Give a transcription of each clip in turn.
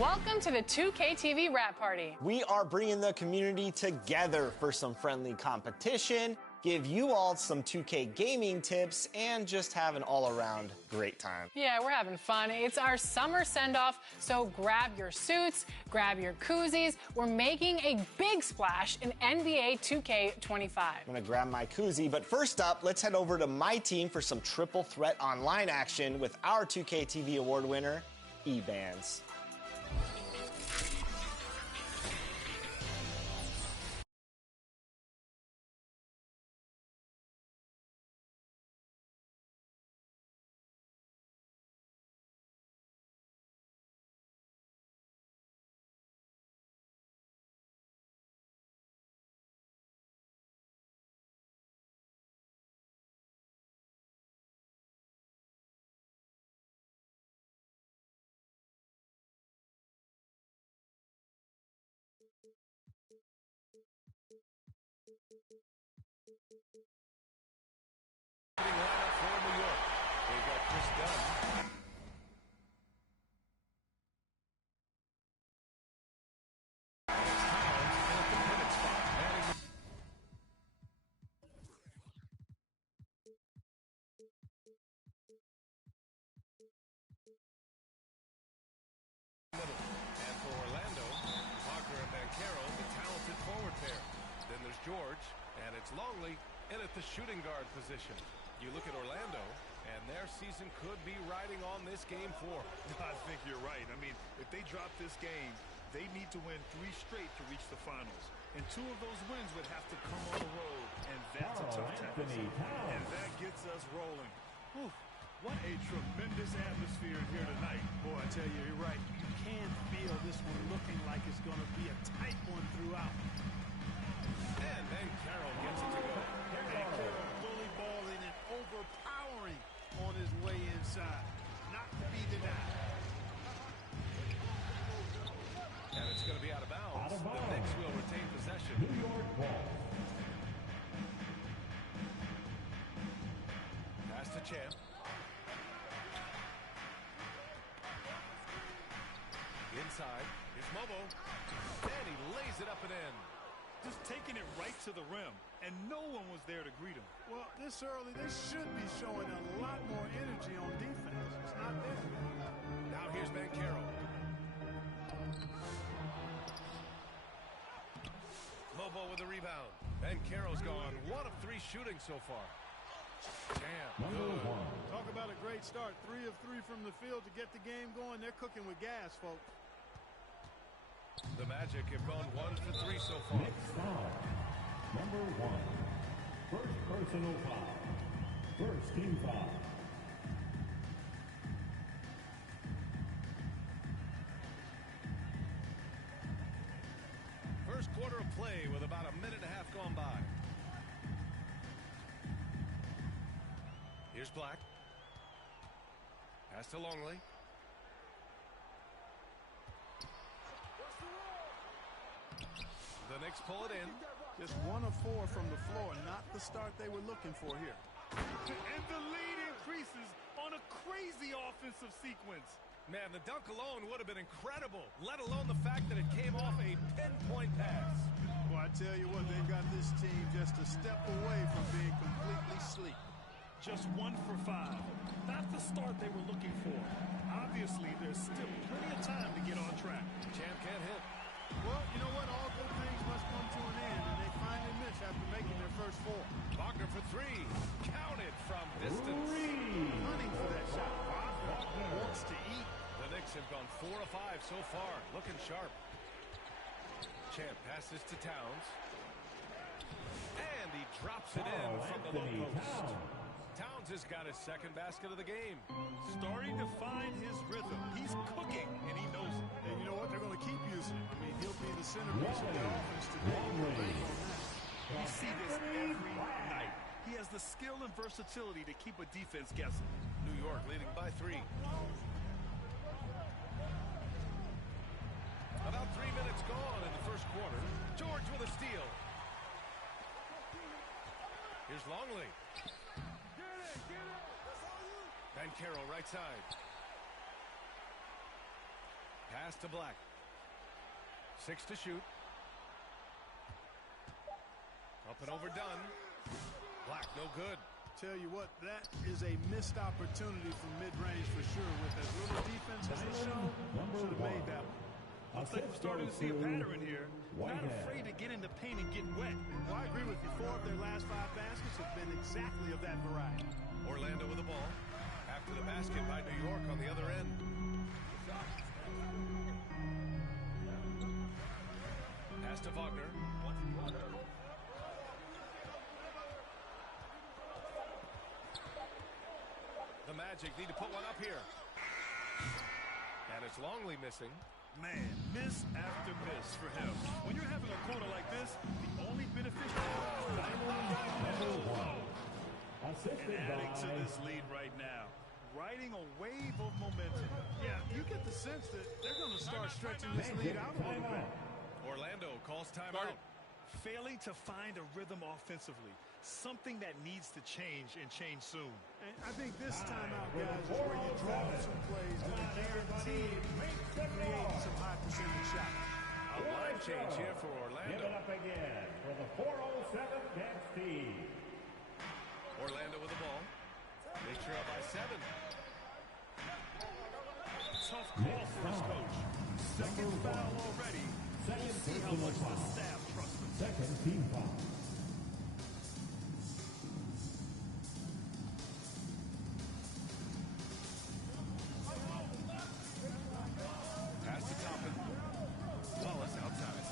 Welcome to the 2K TV Rap Party. We are bringing the community together for some friendly competition, give you all some 2K gaming tips, and just have an all-around great time. Yeah, we're having fun. It's our summer send-off, so grab your suits, grab your koozies. We're making a big splash in NBA 2K25. I'm gonna grab my koozie, but first up, let's head over to my team for some triple threat online action with our 2K TV award winner, E-Bands. Lineup for New York. They've got Chris Dunn. And for Orlando, Parker and Banchero, the talented forward pair. Then there's George, and it's Longley in at the shooting guard position. You look at Orlando, and their season could be riding on this game 4. I think you're right. I mean, if they drop this game, they need to win 3 straight to reach the finals. And 2 of those wins would have to come on the road, and that's a tough task. And that gets us rolling. Whew, what a tremendous atmosphere here tonight. Boy, I tell you, you're right. You can feel this one looking like it's going to be a tight one throughout. And then Carroll gets it to go. Banchero bully balling and overpowering on his way inside. Not to be denied. And it's going to be out of bounds. The Knicks will retain possession. New York ball. Pass to Champ. Inside. Here's Mobo. And he lays it up and in. Just taking it right to the rim, and no one was there to greet him. Well, this early, they should be showing a lot more energy on defense. It's not there. Now here's Banchero. Mobo with a rebound. Banchero's gone 1 of 3 shooting so far. Damn. Good. Talk about a great start. 3 of 3 from the field to get the game going. They're cooking with gas, folks. The Magic have gone 1 for 3 so far. Next foul. Number 1. First personal foul. First team foul. First quarter of play with about a minute and a half gone by. Here's Black. Pass to Longley. The Knicks pull it in. Just 1 of 4 from the floor. Not the start they were looking for here. And the lead increases on a crazy offensive sequence. Man, the dunk alone would have been incredible, let alone the fact that it came off a pinpoint pass. Well, I tell you what, they've got this team just a step away from being completely sleek. Just 1 for 5. Not the start they were looking for. Obviously, there's still plenty of time to get on track. Champ can't hit. Well, you know what? All good things must come to an end, and they finally miss after making their first 4. Wagner for 3. Counted from distance. Hunting for that shot. Wagner wants to eat. The Knicks have gone 4 of 5 so far. Looking sharp. Champ passes to Towns. And he drops it in from the low post. Towns has got his second basket of the game. Starting to find his rhythm. He's cooking, and he knows it. And you know what? They're going to keep using him. I mean, he'll be the centerpiece of their offense today. We see this every night. He has the skill and versatility to keep a defense guessing. New York leading by 3. About 3 minutes gone in the first quarter. George with a steal. Here's Longley. Banchero right side. Pass Pass to Black. 6 to shoot. Up and overdone. Black, no good. Tell you what, that is a missed opportunity from mid-range for sure. With as little defense as they show, should have made that one. Looks like we're starting to see a pattern here. Not afraid to get in the paint and get wet. Well, I agree with you. 4 of their last 5 baskets have been exactly of that variety. Orlando with the ball. After the basket by New York on the other end. Pass to Wagner. The Magic need to put one up here. And it's Longley missing. Man, miss after miss for him. When you're having a quarter like this, the only beneficial and adding to this lead right now. Riding a wave of momentum. Yeah, you get the sense that they're going to start stretching this lead out a little bit. Orlando calls timeout. Failing to find a rhythm offensively. Something that needs to change and change soon. And I think this timeout, guys, is where you draw up some plays that are guaranteed to create some high percentage shots. A line change here for Orlando. Give it up again for the 407 against Steve. Orlando with the ball. They trail by 7. Tough call for his coach. Second foul already. We'll see how much the staff trusts him. Second team foul. Pass to Toppin. Wallace outside.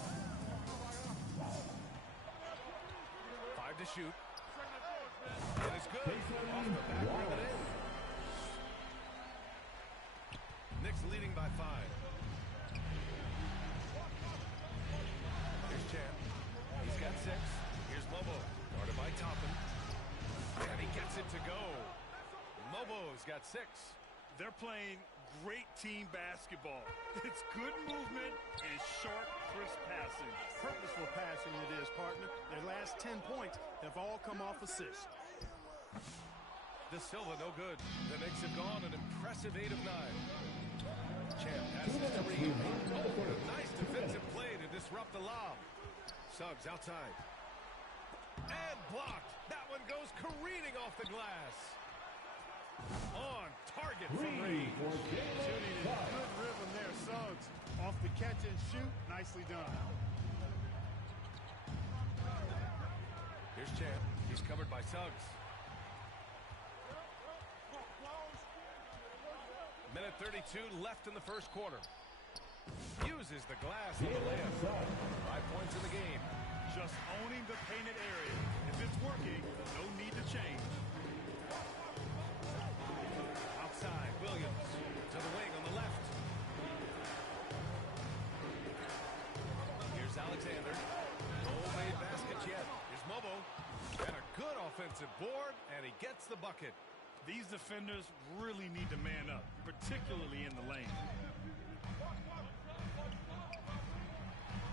5 to shoot. It is good. Off the back rim and in. Knicks leading by 5. Here's Chan. He's got 6. Here's Mobo. Guarded by Toppin. And he gets it to go. Mobo's got 6. They're playing great team basketball. It's good movement and sharp, crisp passing. Purposeful passing it is, partner. Their last 10 points have all come off assists. De Silva, no good. The Knicks have gone an impressive 8 of 9. Chan passes to Reed. Oh, what a nice defensive play to disrupt the lob. Suggs outside. And blocked. That one goes careening off the glass. On target from Reed. Shooting in good rhythm there, Suggs. Off the catch and shoot, nicely done. Here's Chan. He's covered by Suggs. Minute 32 left in the first quarter. Uses the glass on the layup. 5 points in the game. Just owning the painted area. If it's working, no need to change. Outside, Williams to the wing on the left. Here's Alexander. No made baskets yet. Here's Mobo. And a good offensive board, and he gets the bucket. These defenders really need to man up, particularly in the lane.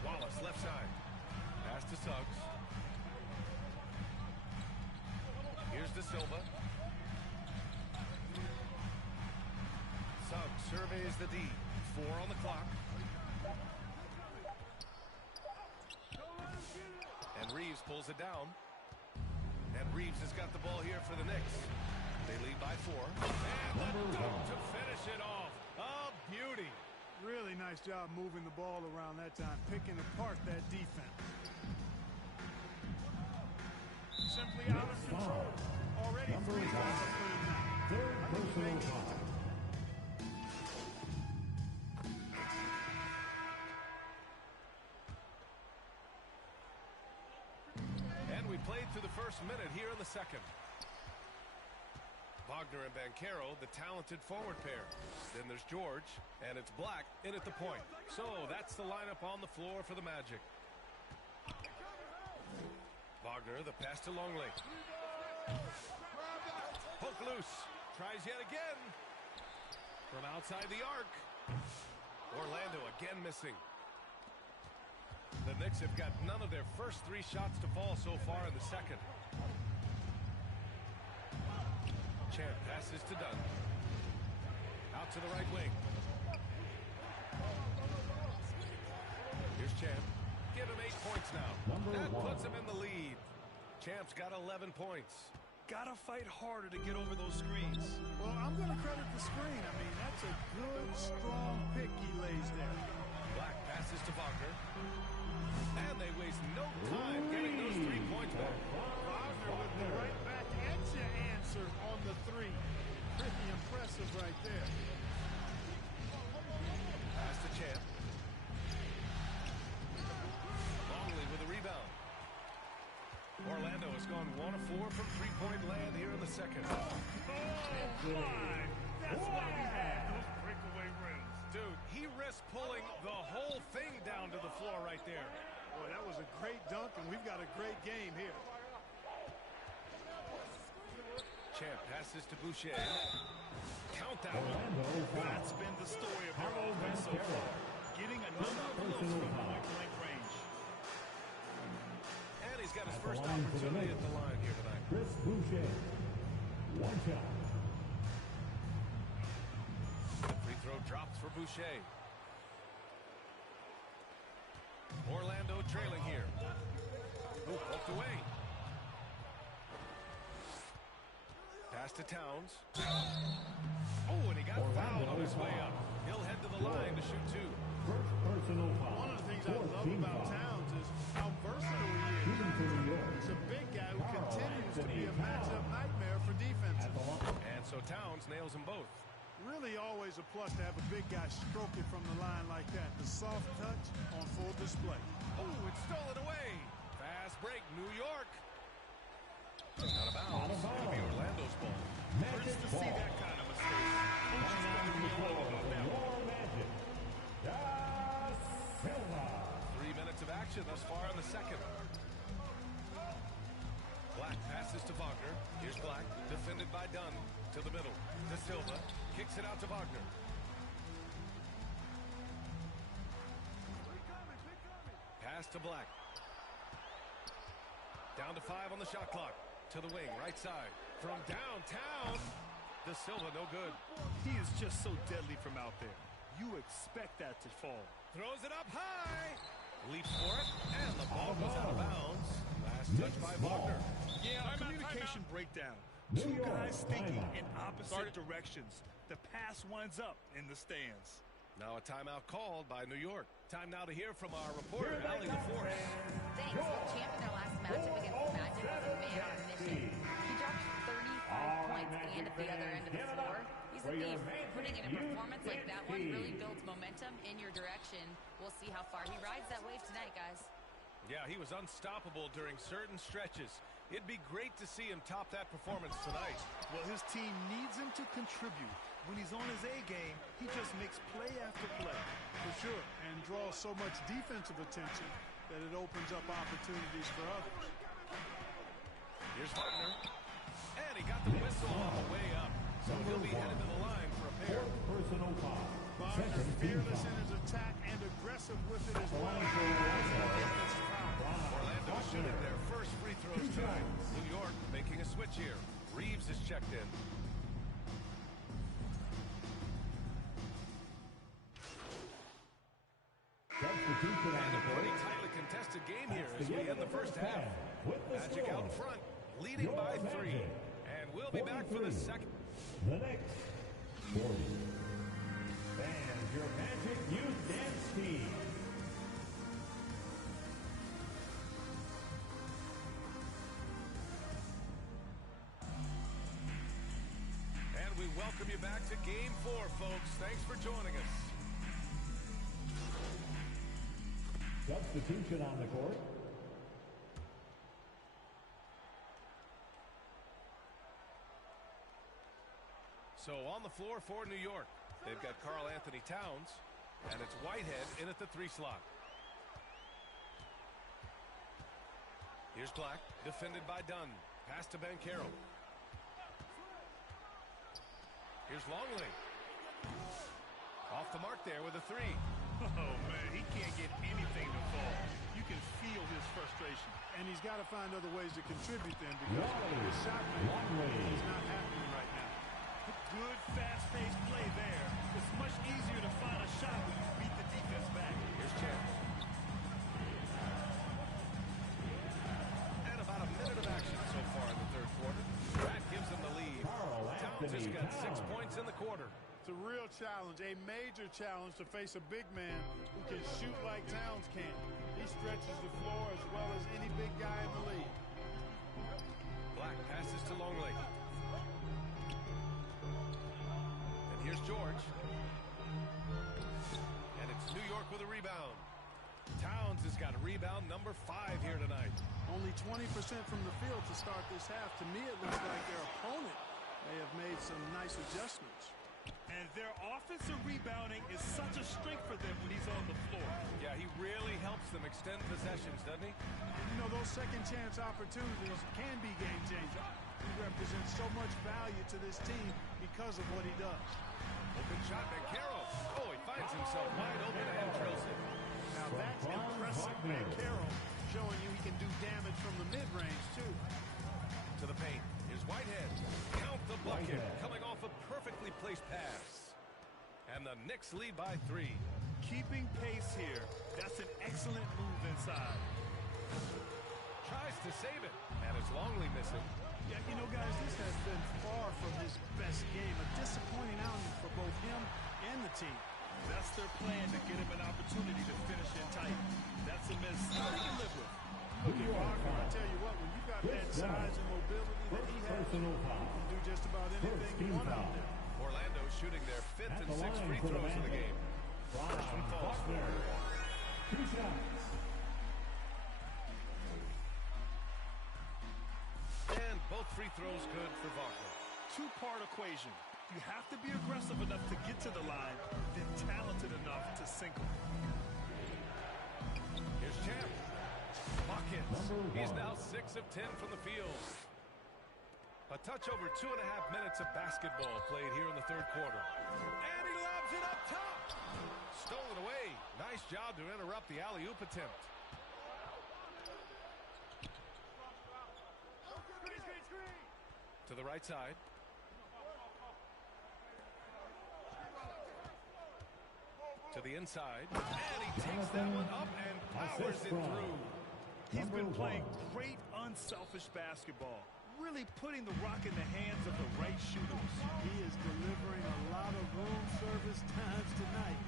Wallace, left side. Pass to Suggs. Here's De Silva. Suggs surveys the D. 4 on the clock. And Reeves pulls it down. And Reeves has got the ball here for the Knicks. They lead by 4. And the dunk to finish it off. A beauty. Really nice job moving the ball around that time, picking apart that defense. Simply out of control. Already 3 points for him now. Third personal foul. And we played through the first minute here in the second. Wagner and Banchero, the talented forward pair. Then there's George, and it's Black in at the point. So that's the lineup on the floor for the Magic. Wagner, the pass to Longley. Poke loose. Tries yet again. From outside the arc. Orlando again missing. The Knicks have got none of their first 3 shots to fall so far in the second. Champ passes to Dunn. Out to the right wing. Champ. Give him 8 points now. That puts him in the lead. Champ's got 11 points. Gotta fight harder to get over those screens. Well, I'm going to credit the screen. I mean, that's a good, strong pick he lays there. Black passes to Wagner. And they waste no time getting those 3 points back. Wagner with the right back answer on the three. Pretty impressive right there. Pass to Champ. Longley with a rebound. Orlando has gone 1 of 4 from three-point land here in the second. Oh, my! That's why we had those breakaway rims. Dude, he risked pulling the whole thing down to the floor right there. Boy, that was a great dunk, and we've got a great game here. Champ passes to Boucher. Count that one. That's been the story of our offense so far. Getting a number of looks from point-blank range. And he's got his first opportunity at the line here tonight. Chris Boucher. One shot. Free throw drops for Boucher. Orlando trailing here. Ooh, poked away. Pass to Towns. Oh, and he got fouled on his way up. He'll head to the line to shoot 2. First personal foul. One of the things I love about Towns is how versatile he is. He's a big guy who continues to be a matchup nightmare for defenses. And so Towns nails them both. Really always a plus to have a big guy stroke it from the line like that. The soft touch on full display. Oh, it's stolen away. Fast break, New York. Out of bounds. It'll be Orlando's ball. Hurts to see that kind of mistake. Coaches better be all about that one. 3 minutes of action thus far in the second. Black passes to Wagner. Here's Black, defended by Dunn. To the middle. De Silva kicks it out to Wagner. Pass to Black. Down to 5 on the shot clock. To the wing, right side. From downtown. De Silva, no good. He is just so deadly from out there. You expect that to fall. Throws it up high. Leaps for it. And the ball goes out of bounds. Last touch by Wagner. Yeah, a communication breakdown. Two guys thinking in opposite directions. The pass winds up in the stands. Now a timeout called by New York. Time now to hear from our reporter, Allie LaForce. Thanks. Well, Champ in their last matchup against the Magic was a man on a mission. He dropped 35 points at the end of the other end of the floor. He's a thief. Putting in a performance like that one really builds momentum in your direction. We'll see how far he rides that wave tonight, guys. Yeah, he was unstoppable during certain stretches. It'd be great to see him top that performance tonight. Well, his team needs him to contribute. When he's on his A game, he just makes play after play. For sure, and draws so much defensive attention that it opens up opportunities for others. Here's Wagner. And he got the whistle on the way up. So he'll be headed to the line for a pair. Personal foul. Wagner fearless in his attack and aggressive with it as well. Orlando shooting their first free throws tonight. New York making a switch here. Reeves is checked in. And a pretty tightly contested game here as we end the first half. Magic out front, leading by 3. And we'll be back for the second. The next 40. Fans, your Magic Youth Dance Team. And we welcome you back to Game 4, folks. Thanks for joining us. Substitution on the court. So on the floor for New York, they've got Karl Anthony Towns, and it's Whitehead in at the 3 slot. Here's Black, defended by Dunn. Pass to Banchero. Here's Longley. Off the mark there with a 3. Oh, man, he can't get anything to fall. You can feel his frustration. And he's got to find other ways to contribute then because his shot making is not happening right now. Good, fast-paced play there. It's much easier to find a shot when you beat the defense back. Here's Champ. got 6 points in the quarter. It's a real challenge, a major challenge to face a big man who can shoot like Towns can. He stretches the floor as well as any big guy in the league. Black passes to Longley. And here's George. And it's New York with a rebound. Towns has got rebound number 5 here tonight. Only 20% from the field to start this half. To me, it looks like their opponent may have made some nice adjustments. And their offensive rebounding is such a strength for them when he's on the floor. Yeah, he really helps them extend possessions, doesn't he? You know, those second chance opportunities can be game changing. He represents so much value to this team because of what he does. Open shot, McCarroll. Oh, he finds himself wide open and drills it. Now that's impressive, McCarroll, showing you he can do damage from the mid-range, too. To the paint. Here's Whitehead. Count the bucket. Coming off a perfectly placed pass. And the Knicks lead by 3. Keeping pace here. That's an excellent move inside. Tries to save it. And it's Longley missing. Yeah, you know, guys, this has been far from his best game. A disappointing outing for both him and the team. That's their plan, to get him an opportunity to finish in tight. That's a miss they can live with. Look at Wagner, I tell you what, when you got that size and mobility that he has, you can do just about anything you want out there. Orlando shooting their 5th and 6th free throws of the game. First one falls for. 2 shots. And both free throws good for Wagner. Two-part equation. You have to be aggressive enough to get to the line, then talented enough to sink them. Here's Champ. Buckets. He's now 6 of 10 from the field. A touch over 2.5 minutes of basketball played here in the 3rd quarter. And he lobs it up top. Stolen away. Nice job to interrupt the alley-oop attempt. To the right side. To the inside. And he takes that one up and powers it through. He's been playing great unselfish basketball, really putting the rock in the hands of the right shooters. He is delivering a lot of room service times tonight.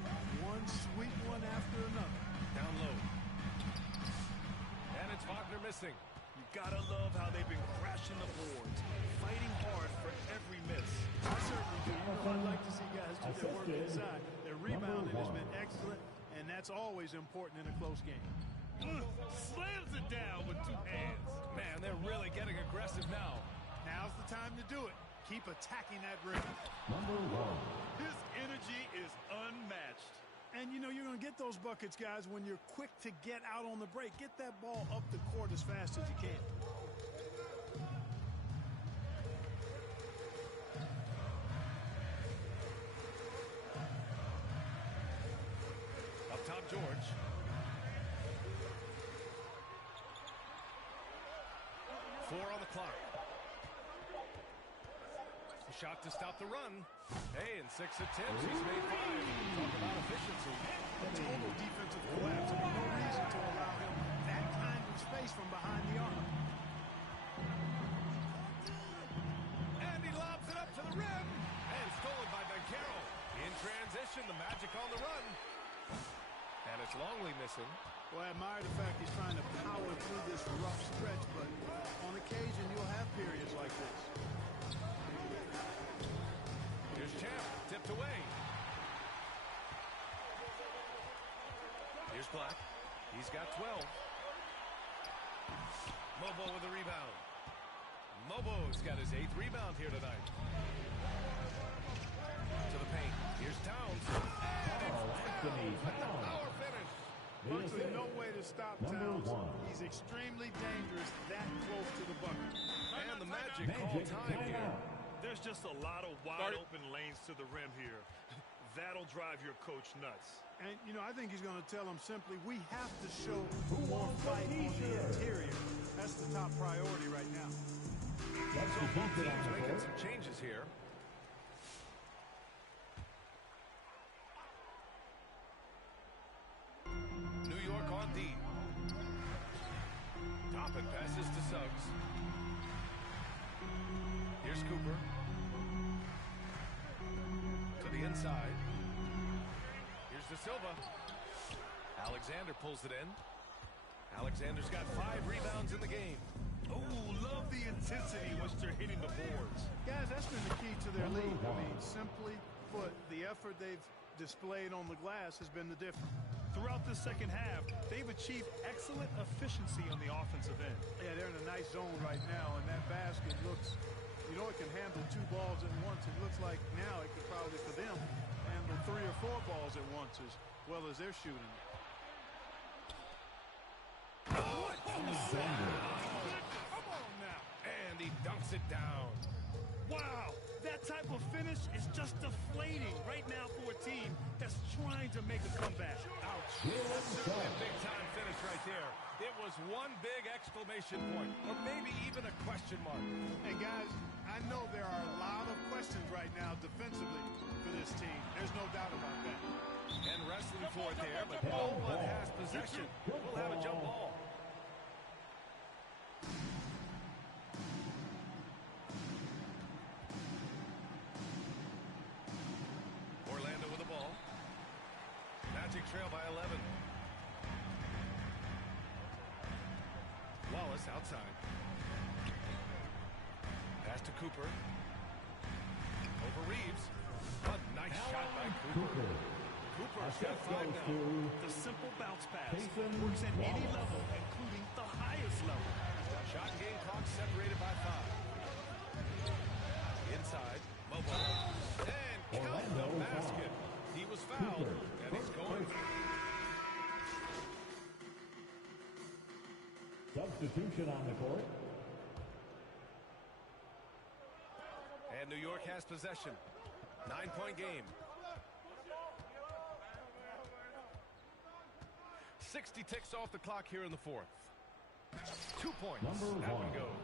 One sweet one after another. Down low. And it's Wagner missing. You gotta love how they've been crashing the boards, fighting hard for every miss. I certainly do. You know, I like to see guys do their work inside. Their rebounding has been excellent, and that's always important in a close game. Slams it down with 2 hands. Man, they're really getting aggressive now. Now's the time to do it. Keep attacking that rim. His energy is unmatched. And, you know, you're going to get those buckets, guys, when you're quick to get out on the break. Get that ball up the court as fast as you can. Up top, George. Four on the clock. A shot to stop the run. Hey, in 6 attempts, he's made 5. Talk about efficiency. A total defensive collapse. I mean, no reason to allow him that kind of space from behind the arc. And he lobs it up to the rim. And stolen by McCarroll. In transition, the Magic on the run. And it's Longley missing. Well, I admire the fact he's trying to power through this rough stretch, but on occasion you'll have periods like this. Here's Champ, tipped away. Here's Black. He's got 12. Mobo with the rebound. Mobo's got his 8th rebound here tonight. To the paint. Here's Towns. And it's power finish. Virtually no way to stop Towns. He's extremely dangerous that close to the bucket. And the Magic call time here. There's just a lot of wide open lanes to the rim here. That'll drive your coach nuts. And, you know, I think he's going to tell them simply, we have to show more fight on the interior. That's the top priority right now. So both teams making some changes here. New York on D. Toppin passes to Suggs. Here's Cooper. inside. Here's De Silva. Alexander pulls it in. Alexander's got 5 rebounds in the game. Oh, love the intensity once they're hitting the boards. Guys, that's been the key to their lead. I mean, simply put, the effort they've displayed on the glass has been the difference. Throughout this second half, they've achieved excellent efficiency on the offensive end. Yeah, they're in a nice zone right now, and that basket looks, you know, it can handle 2 balls at once. It looks like now it could probably, for them, handle 3 or 4 balls at once as well as they're shooting. Come on now. And he dunks it down. Wow, that type of finish is just deflating right now for a team that's trying to make a comeback. Ouch. That's certainly a big-time finish right there. It was one big exclamation point, or maybe even a question mark. Hey, guys, I know there are a lot of questions right now defensively for this team. There's no doubt about that. And wrestling for it there, but no one has possession. We'll have a jump ball. Orlando with the ball. Magic trail by 11. Wallace outside. Pass to Cooper. Over Reeves. A nice shot by Cooper. Cooper's got 5 now. The simple bounce pass works at any level, including the highest level. Shot and game clock separated by 5. Inside. Mobile. And count the basket. He was fouled, and he's going. Substitution on the court. And New York has possession. 9-point game. 60 ticks off the clock here in the 4th. 2 points. That one goes.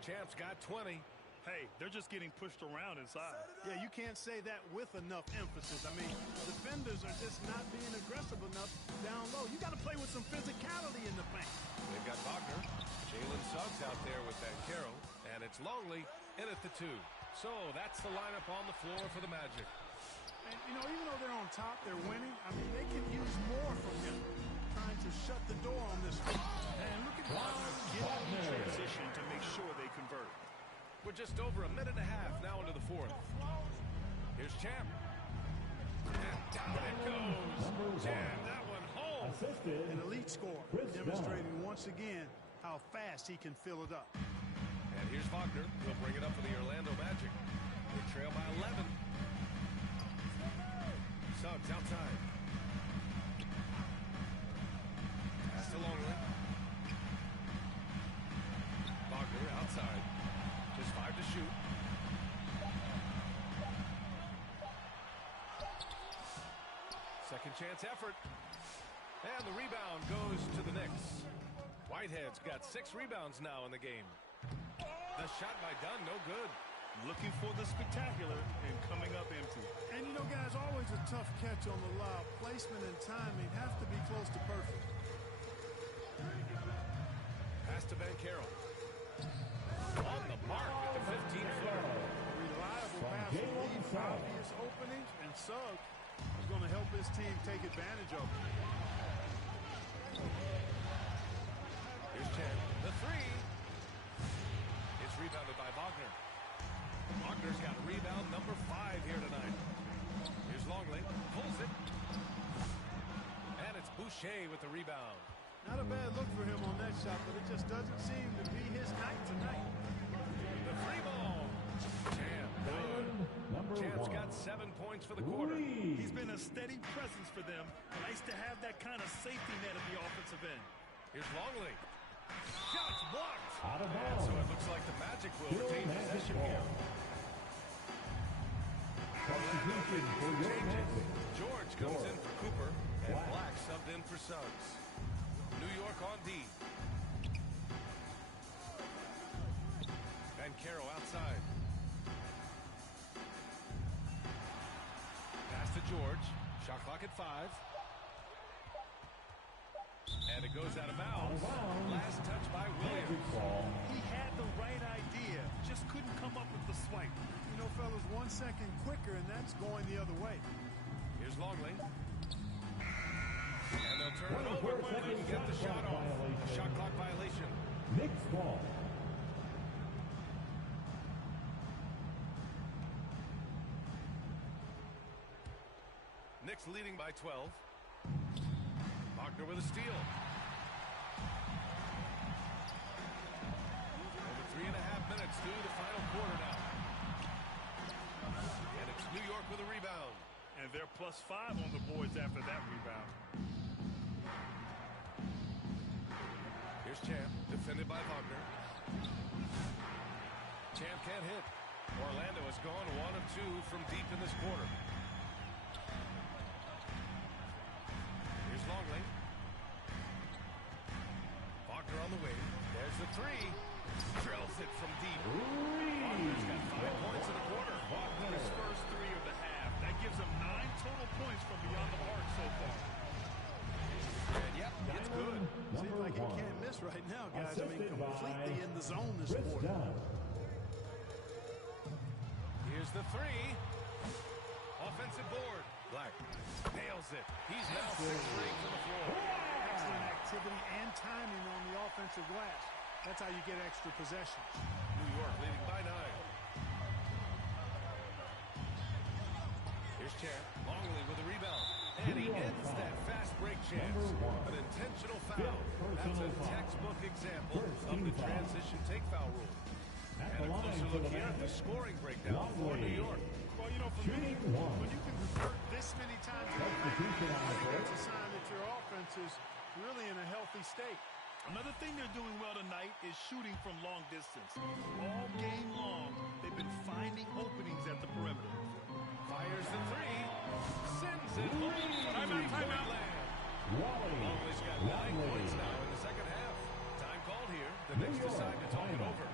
Champs got 20. Hey, they're just getting pushed around inside. Yeah, you can't say that with enough emphasis. I mean, defenders are just not being aggressive enough down low. You got to play with some physicality in the paint. They've got Wagner. Jalen Suggs out there with Banchero. And it's Longley in at the 2. So that's the lineup on the floor for the Magic. And, you know, even though they're on top, they're winning. I mean, they can use more from him. Trying to shut the door on this one. And look at Wagner getting in transition to make sure they convert. We're just over a minute and a half now into the 4th. Here's Champ. And down it goes. Jam that one home. An elite score, demonstrating once again how fast he can fill it up. And here's Wagner. He'll bring it up for the Orlando Magic. They trail by 11. Suggs outside. Pass to Longley. Wagner outside. Just 5 to shoot. Second chance effort. And the rebound goes to the Knicks. Whitehead's got 6 rebounds now in the game. The shot by Dunn, no good. Looking for the spectacular and coming up empty. And, you know, guys, always a tough catch on the lob. Placement and timing have to be close to perfect. Pass to Banchero. On the mark with the 15-footer. Reliable pass will leave obvious openings, and Suggs is going to help his team take advantage of it. Here's Chen. The 3. It's rebounded by Wagner. Wagner's got rebound number 5 here tonight. Here's Longley. Pulls it. And it's Boucher with the rebound. Not a bad look for him on that shot, but it just doesn't seem to be his night tonight. The 3 ball. Champ. Good. Champ's got 7 points for the quarter. He's been a steady presence for them. Nice to have that kind of safety net at the offensive end. Here's Longley. Shots blocked. Out of And so it looks like the Magic will retain possession here. Substitution for your Magic. George comes in for Cooper, and Black subbed in for Suggs. New York on D. Banchero outside. Pass to George. Shot clock at 5. And it goes out of bounds. Last touch by Williams. He had the right idea. just couldn't come up with the swipe. You know, fellas, 1 second quicker, and that's going the other way. Here's Longley. And they'll turn it over when they can get the shot off. A shot clock violation. Knicks ball. Knicks leading by 12. Wagner with a steal. Over 3.5 minutes through the final quarter now. And it's New York with a rebound. And they're +5 on the boards after that rebound. Here's Champ, defended by Wagner. Champ can't hit. Orlando has gone 1 of 2 from deep in this quarter. Here's Longley. Wagner on the wing. There's the three. Drills it from deep. Wagner's got 5 points in the quarter. Wagner's first 3 of the half. That gives him 9 total points from beyond the arc so far. And yep, it's good. Seems like he can't miss right now, guys. I mean, completely in the zone this quarter. Here's the three. Offensive board. Black nails it. He's now 6 straight to the floor. Excellent activity and timing on the offensive glass. That's how you get extra possessions. New York leading by 9. Here's Champ. Longley with a rebound. And he ends that fast break chance. An intentional foul. That's a textbook example of the transition take foul rule. And a closer look here at the scoring breakdown for New York. Well, you know, for me, when you can convert this many times in a game, that's a sign that your offense is really in a healthy state. Another thing they're doing well tonight is shooting from long distance. All game long, they've been finding openings at the perimeter. Fires the three. Sends it home. Timeout. Longley's got 9 points now in the second half. Time called here. The Knicks decide to talk it over.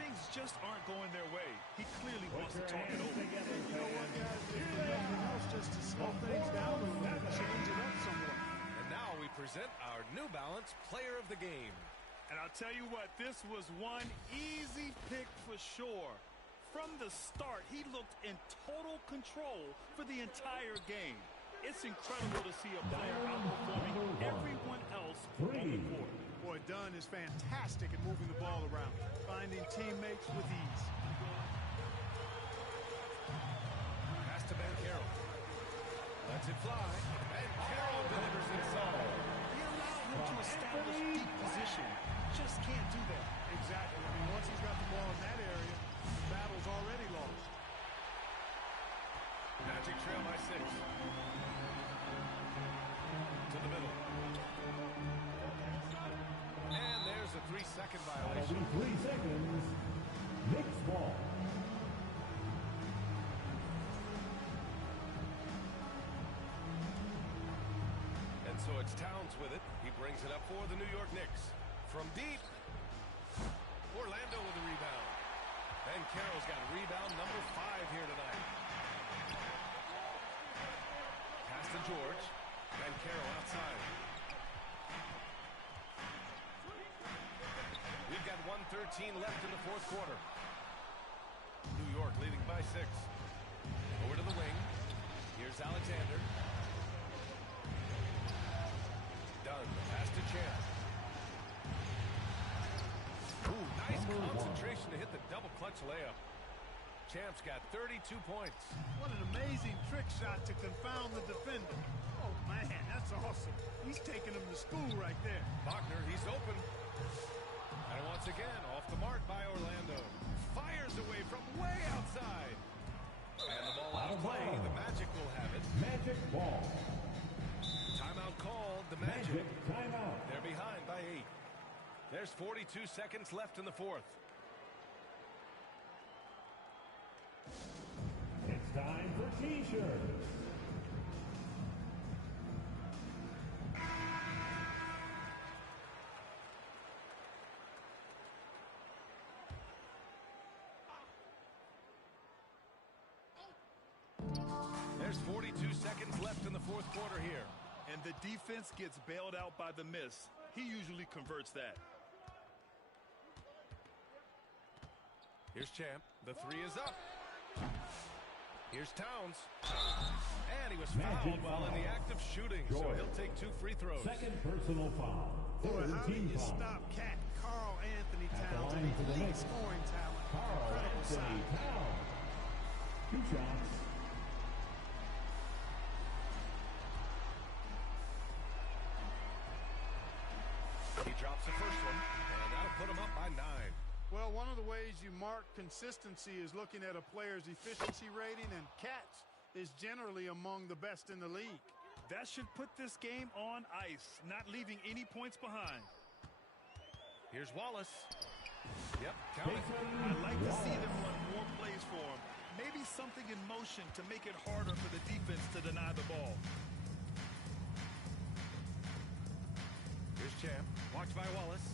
Things just aren't going their way. He clearly wants to talk it over. You know what, guys? If nothing else, just to slow things down a little bit, change it up somewhat. And now we present our New Balance Player of the Game. And I'll tell you what, this was one easy pick for sure. From the start, he looked in total control for the entire game. It's incredible to see a player outperforming everyone else on the court. Boy, Dunn is fantastic at moving the ball around, finding teammates with ease. Pass to Carroll. Lets it fly. Carroll delivers it solid. He allowed him to establish deep position. Just can't do that. Exactly. I mean, once he's got the ball in that area, the battle's already lost. Magic trail by 6. To the middle. And there's a 3-second violation. 3 seconds. Knicks ball. And so it's Towns with it. He brings it up for the New York Knicks. From deep. Orlando with a rebound. And Carroll's got rebound number 5 here tonight. Pass to George. And Carroll outside. We've got 1:13 left in the fourth quarter. New York leading by 6. Over to the wing. Here's Alexander. Dunn. Pass to Champ. Ooh, nice concentration to hit the double clutch layup. Champ's got 32 points. What an amazing trick shot to confound the defender. Oh, man, that's awesome. He's taking him to school right there. Wagner, he's open. And once again, off the mark by Orlando. Fires away from way outside. And the ball out of play. The Magic will have it. Magic ball. Timeout called. The Magic. Timeout. They're behind by 8. There's 42 seconds left in the fourth. It's time for T-shirts. There's 42 seconds left in the fourth quarter here. And the defense gets bailed out by the miss. He usually converts that. Here's Champ. The three is up. Here's Towns. And he was fouled while in the act of shooting, so he'll take 2 free throws. Second personal foul. Boy, how do you Foul. stop Cat Carl Anthony At the Towns, line for the elite next. scoring talent, Carl incredible Anthony size. Towns. 2 shots. He drops the first one, and that'll put him up by 9. Well, one of the ways you mark consistency is looking at a player's efficiency rating, and Cat's is generally among the best in the league. That should put this game on ice, not leaving any points behind. Here's Wallace. Yep, count it. I'd like to see them run more plays for him. Maybe something in motion to make it harder for the defense to deny the ball. Here's Champ. Blocked by Wallace.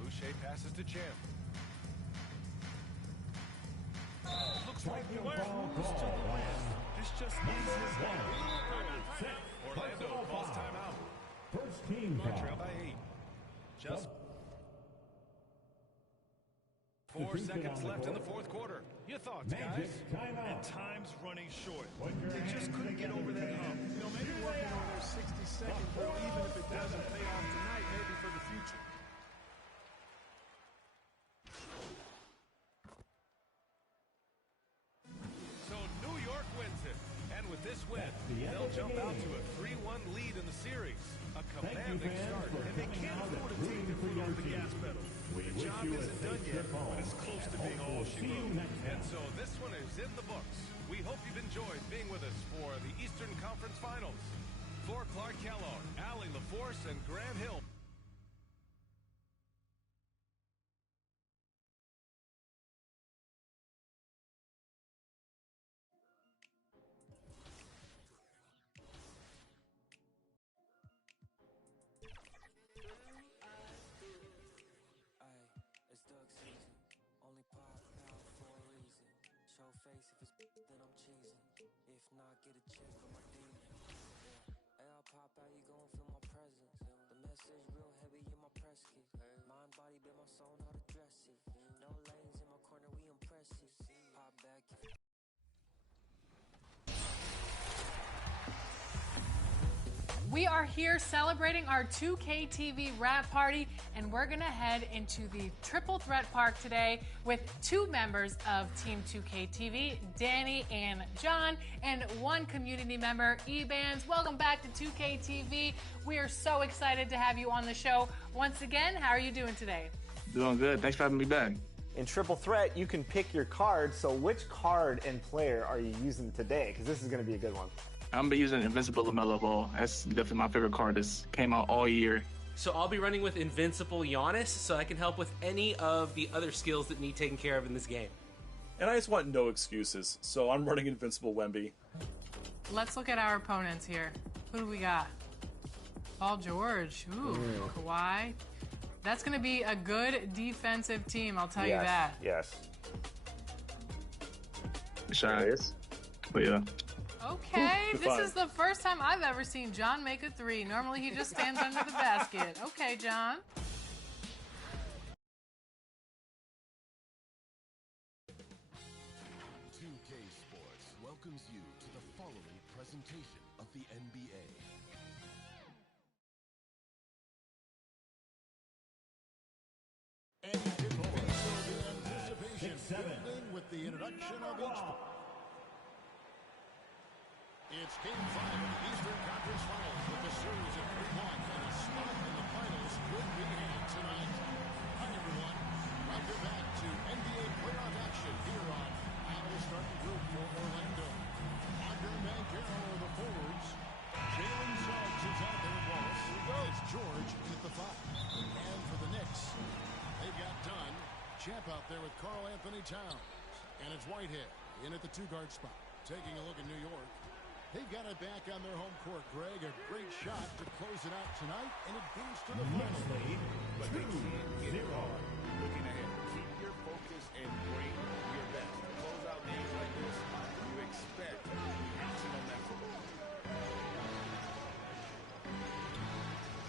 Boucher passes to Champ. Looks like the West moves to the win. This just means his game. Orlando calls timeout. First team foul. Trail by 8. Just 4 seconds left in the fourth quarter. Your thoughts, guys? Timeout. And time's running short. They just couldn't get over that hump. You know, maybe working on their 60-second drill, even if it doesn't pay off tonight, maybe for the future. So New York wins it. And with this win, they'll jump out to a 3-1 lead in the series. A commanding start. And they can't afford to take their foot off the gas pedal. The job isn't done yet, but it's close to being all she wrote. And so this one is in the books. We hope you've enjoyed being with us for the Eastern Conference Finals. For Clark Kellogg, Allie LaForce, and Grant Hill. It's duck season. Only pop out for a reason. Show face if it's then I'm cheesing. If not, get a check on my demon. Yeah. Hey, I'll pop out, you gon' feel my presence. The message real heavy in my press kit. Mind, body, but my soul, how to dress it. No lanes in my corner, we impressive. Pop back. We are here celebrating our 2K TV wrap party, and we're gonna head into the Triple Threat Park today with 2 members of Team 2K TV, Danny and John, and 1 community member, Ebans. Welcome back to 2K TV. We are so excited to have you on the show once again. How are you doing today? Doing good. Thanks for having me back. In Triple Threat, you can pick your card. So which card and player are you using today? Because this is going to be a good one. I'm gonna be using Invincible LaMelo Ball. That's definitely my favorite card. This came out all year. So I'll be running with Invincible Giannis, so I can help with any of the other skills that need taken care of in this game. And I just want no excuses, so I'm running Invincible Wemby. Let's look at our opponents here. Who do we got? Paul George. Ooh, Kawhi. That's going to be a good defensive team, I'll tell you that. Yes. Shy. But yeah. Okay, this is the first time I've ever seen John make a 3. Normally he just stands under the basket. Okay, John. Sports welcomes you to the following presentation of the NBA. And you can feel the anticipation building with the introduction of each. It's Game 5 of the Eastern Conference Finals with the series at 3-1 and a spot in the finals could be had tonight. Hi, everyone. Welcome back to NBA playoff action here on our starting group for Orlando. MyCareer are the forwards. Jalen Suggs is out there at Wallace. It's George in at the 5. And for the Knicks, they've got Dunn. Champ out there with Karl Anthony Towns. And it's Whitehead in at the 2-guard spot. Taking a look at New York. They've got it back on their home court, Greg. A great shot to close it out tonight and advance to the final. But they can't get it wrong. Looking ahead, keep your focus and bring your best. Close out games like this, you expect maximum effort.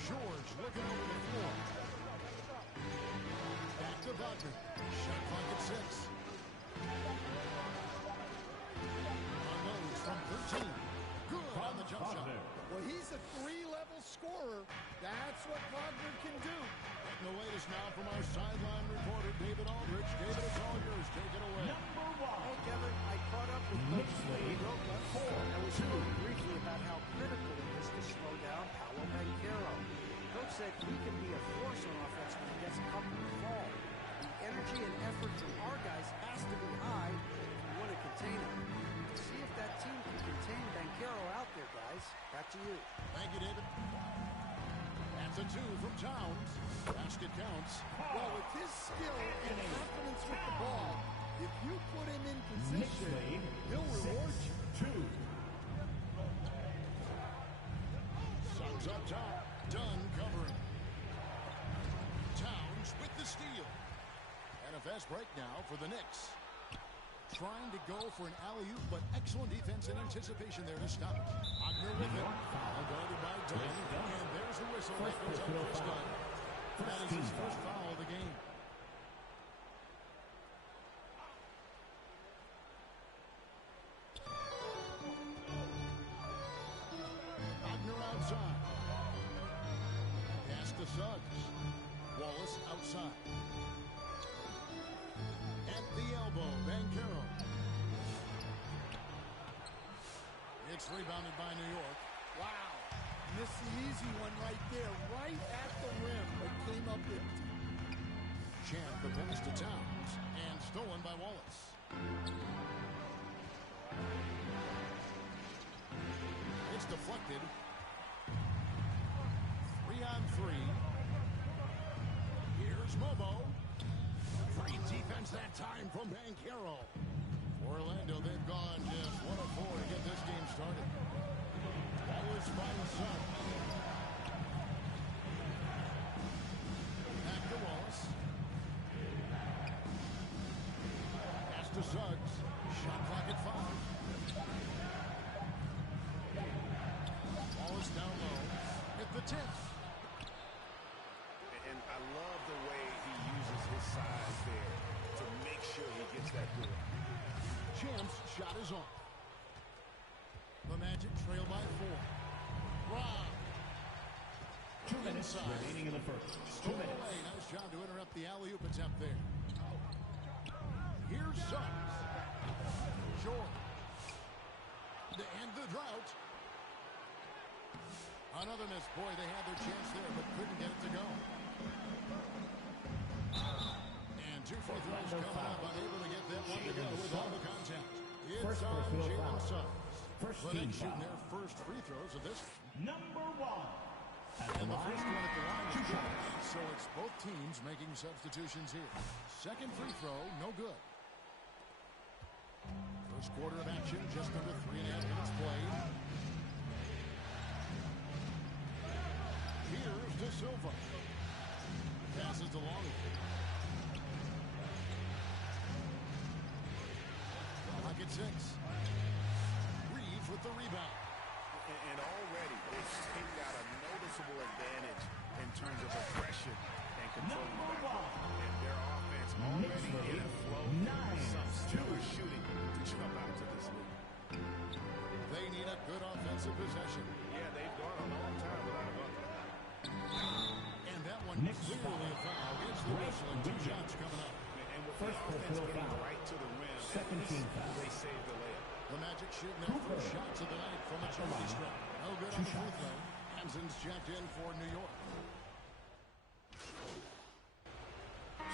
George looking over the floor. Back to Wagner. Shot clock at 6. Unloads from 13. Good on the jump shot. Well, he's a 3-level scorer. That's what Wagner can do. And the latest now from our sideline reporter, David Aldrich. David, it's all yours. Take it away. Hey, Kevin, I caught up with Coach Roca, and we spoke briefly about how critical it is to slow down Paolo Banchero. Coach said he can be a force on offense when he gets a couple of balls. The energy and effort from our guys has to be high if we want to contain him. See if that team can contain Banchero out there, guys. Back to you. Thank you, David. That's a 2 from Towns. Basket counts. Well, with his skill and confidence with the ball, if you put him in position, he'll reward you. 2. Suggs up top. Dunn covering. Towns with the steal. And a fast break now for the Knicks. Trying to go for an alley-oop, but excellent defense and anticipation there to stop it. Wagner with it. All guarded by Dunn. And there's a whistle that goes up for Dunn. That is his first foul of the game. Wagner outside. Pass to Suggs. Wallace outside. At the elbow, Banchero. It's rebounded by New York. Wow. Missed the easy one right there, right at the rim, but came up empty. Champ the pass to Towns, and stolen by Wallace. It's deflected. 3-on-3. Here's Mobo. Great defense that time from Banchero. For Orlando, they've gone just 1 of 4 to get this game started. Wallace finds Suggs. Back to Wallace. Pass to Suggs. Shot clock at 5. Wallace down low. Hit the tip. And I love the way he uses his size there to make sure he gets that good. Champ's shot is off. The Magic trail by 4. Rob. 2 minutes remaining in the first. 2 minutes. Away. Nice job to interrupt the alley-oop attempt there. Here's Suggs. Short. To end the drought. Another miss. Boy, they had their chance there, but couldn't get it to go. And 2 free throws coming up. Unable to get that one to go with all the contact. It's on Jalen Suggs. The Knicks shooting their first free throws of this. Number 1. And the first one at the line is good. So it's both teams making substitutions here. Second free throw, no good. First quarter of action, just under 3.5 minutes played. Here's De Silva. Passes to Lonnie. Pocket 6. Reeves with the rebound. And already they've taken out a noticeable advantage in terms of aggression and controlling the backcourt. And their offense already in a flow. Some stellar shooting to jump out to this league. They need a good offensive possession. Yeah, they've gone a long time without a bucket. And that one clearly a foul. It's the whistle and 2 shots coming up. And with the offense getting right to the rim, Second team foul. they saved the layup. The Magic shooting their first shots of the night from a charity stripe. No good on the free throw. Hanson's checked in for New York.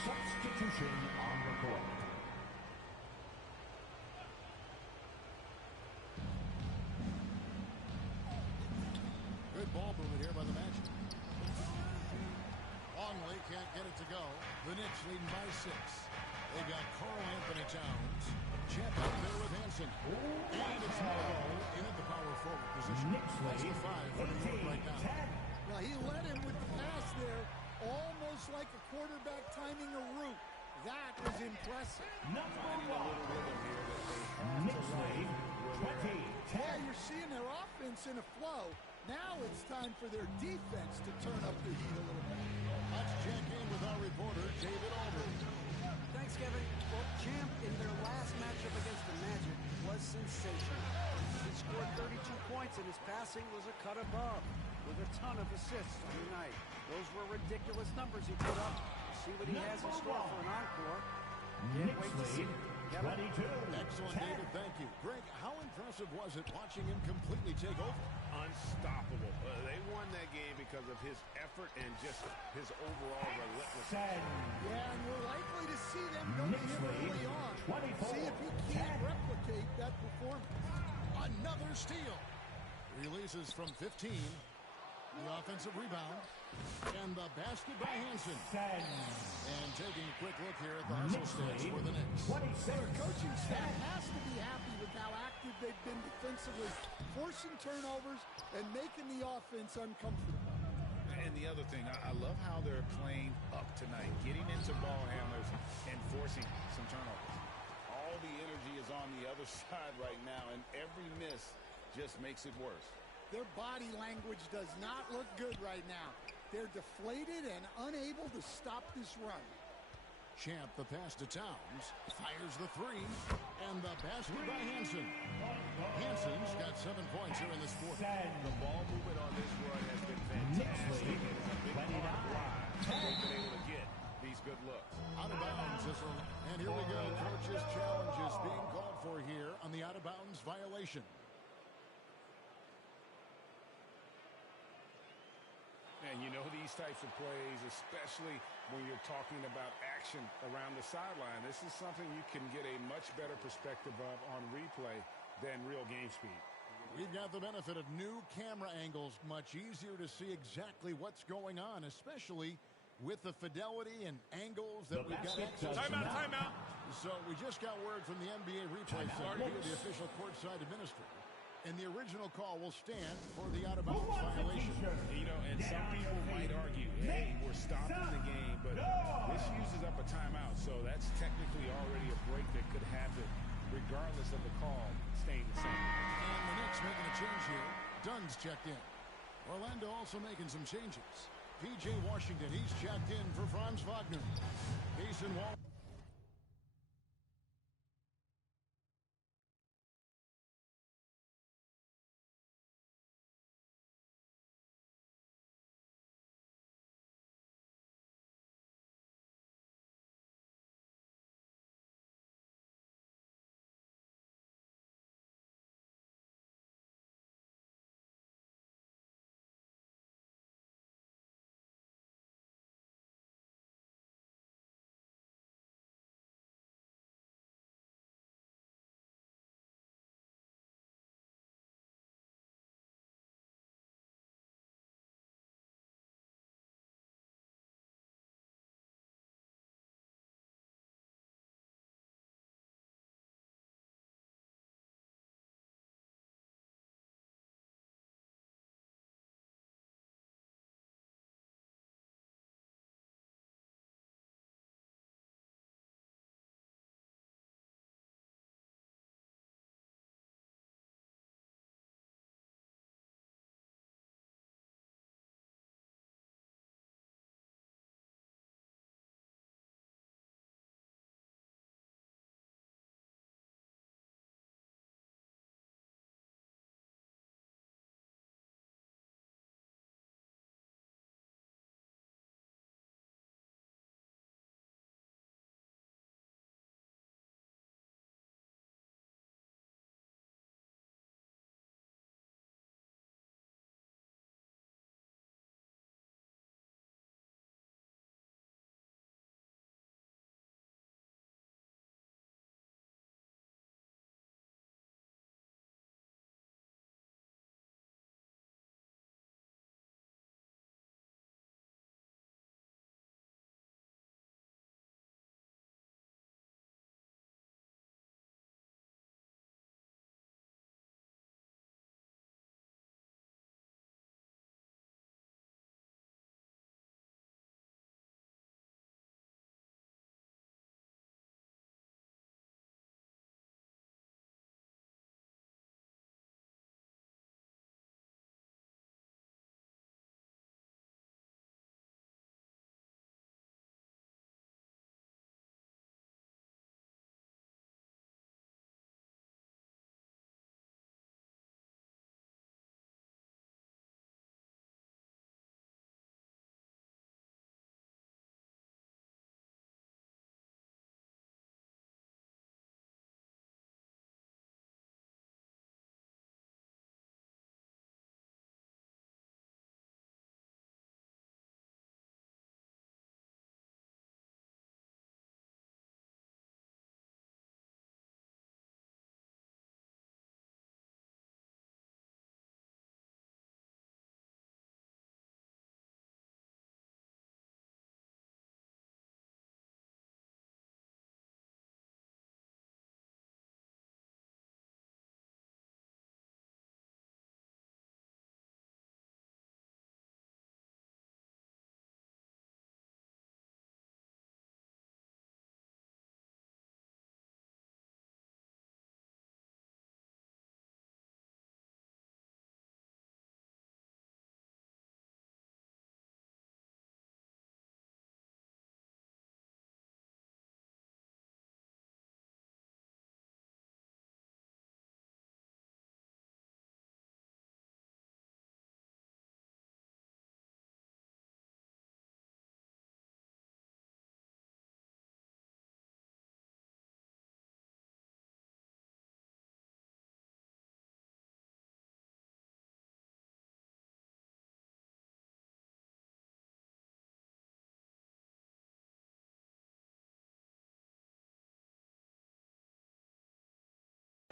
Substitution on the court. Good ball movement here by the Magic. Longley can't get it to go. The Knicks leading by 6. They got Karl Anthony Towns. Champ out there with Hanson. And it's Mobo in at the power forward position. That's the 5 for New York right now. Well, he led him with the pass there, almost like a quarterback timing a route. That was impressive. Number 1. Knicks lead 20-10. Yeah, you're seeing their offense in a flow. Now it's time for their defense to turn up the heat a little bit. Let's check in with our reporter, David Aldridge. Thanks, Kevin. Well, Champ in their last matchup against the Magic was sensational. He scored 32 points and his passing was a cut above with a ton of assists on the night. Those were ridiculous numbers he put up. See what he has in store for an encore. Can't wait to see it. Kevin? Excellent, David. Thank you. Greg, how impressive was it watching him completely take over? Unstoppable. They won that game because of his effort and just his overall relentlessness. Yeah, and we're likely to see them go to him early on. See if he can't replicate that performance. Another steal. Releases from 15. The offensive rebound. And the basket by Hansen. And taking a quick look here at the hustle stats for the Knicks. Their coaching staff has to be happy with how active they've been defensively, forcing turnovers and making the offense uncomfortable. And the other thing, I love how they're playing up tonight, getting into ball handlers and forcing some turnovers. All the energy is on the other side right now, and every miss just makes it worse. Their body language does not look good right now. They're deflated and unable to stop this run. Champ, the pass to Towns, fires the three, and the basket by Hansen. Hansen's got 7 points here in this quarter. The ball movement on this run has been fantastic, and it's a big part of why they've been able to get these good looks. Out of bounds, and here we go. Coach's challenge is being called for here on the out-of-bounds violation. And you know these types of plays, especially when you're talking about action around the sideline, this is something you can get a much better perspective of on replay than real game speed. We've got the benefit of new camera angles, much easier to see exactly what's going on, especially with the fidelity and angles that we've got access to. Timeout. So we just got word from the NBA replay center via the official courtside administrator. And the original call will stand for the out-of-bounds violation. You know, and some people might argue, hey, we're stopping the game, but this uses up a timeout, so that's technically already a break that could happen, regardless of the call staying the same. And the Knicks making a change here. Dunn's checked in. Orlando also making some changes. P.J. Washington, he's checked in for Franz Wagner. Jason Wall.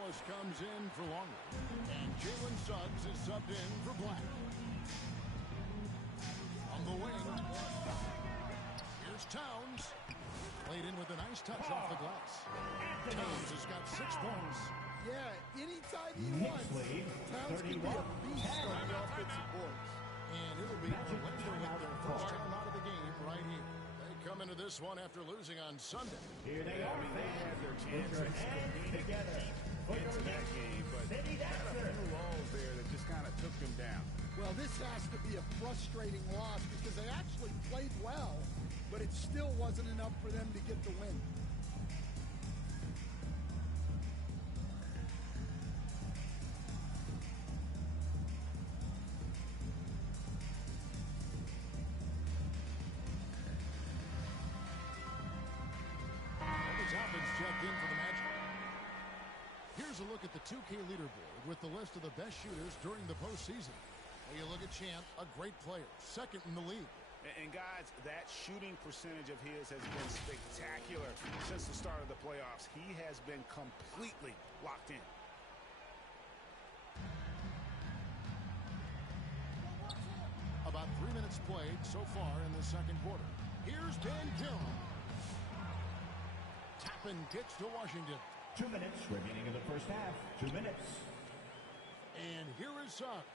Wallace comes in for Longley. And Jalen Suggs is subbed in for Black. On the wing, here's Towns. Played in with a nice touch off the glass. Towns has got 6 points. Yeah, anytime he wants, Towns can be a beast on the offensive boards. And it'll be Orlando with their first time out of the game right here. They come into this one after losing on Sunday. Here they are, they had their chances together. into that game, but had a few lulls there that just kind of took them down. Well, this has to be a frustrating loss because they actually played well, but it still wasn't enough for them to get the win. Checked in for the Magic. Here's a look at the 2K leaderboard with the list of the best shooters during the postseason. Well, you look at Champ, a great player, second in the league. And guys, that shooting percentage of his has been spectacular since the start of the playoffs. He has been completely locked in. About 3 minutes played so far in the second quarter. Here's Ben Carroll. Tapping kicks to Washington. 2 minutes remaining in the first half. 2 minutes. And here is Suggs.